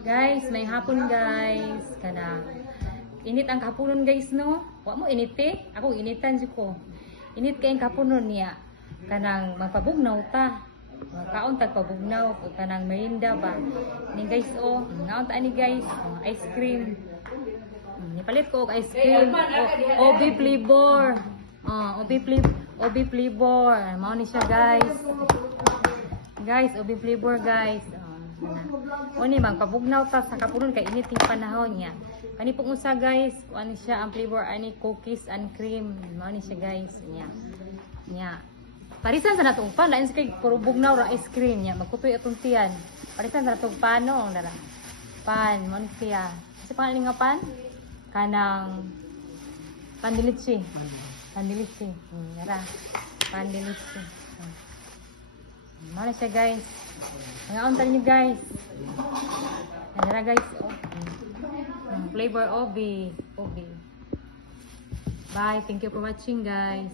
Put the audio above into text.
Guys, may hapon guys. Kana init ang kapunon guys no. Wa mo init eh. Ako initan jud ko. Init kay ang kapunon niya. Kanang magpabugnaw ta. Kaon tag pabugnaw o kanang merinda ba. Ni guys oh, ngaon ta ni guys, ice cream. Nipalit ko og ice cream. OB flavor. OB flavor. Mao ni siya guys. Guys, OB flavor guys. O ni bang pabugnaw ta sa kapunon kay init yung panahon niya. Kani pong usa guys, ano siya ang flavor ani cookies and cream. Mao ni siya guys. Nya. Parisan sa natong pan, lain sa kay puro bugnaw ra ice cream niya. Magkutoy atong tiyan. Parisan sa natong pano ang dara. Pan, mao ni siya. Kasi pangalan nga pan kanang pandilitsi. Pandilitsi. Dara. Pandilitsi. Mao ni siya guys. Ngaon ta niyo guys. Dara guys. Oh. Flavor OB. Bye. Thank you for watching guys.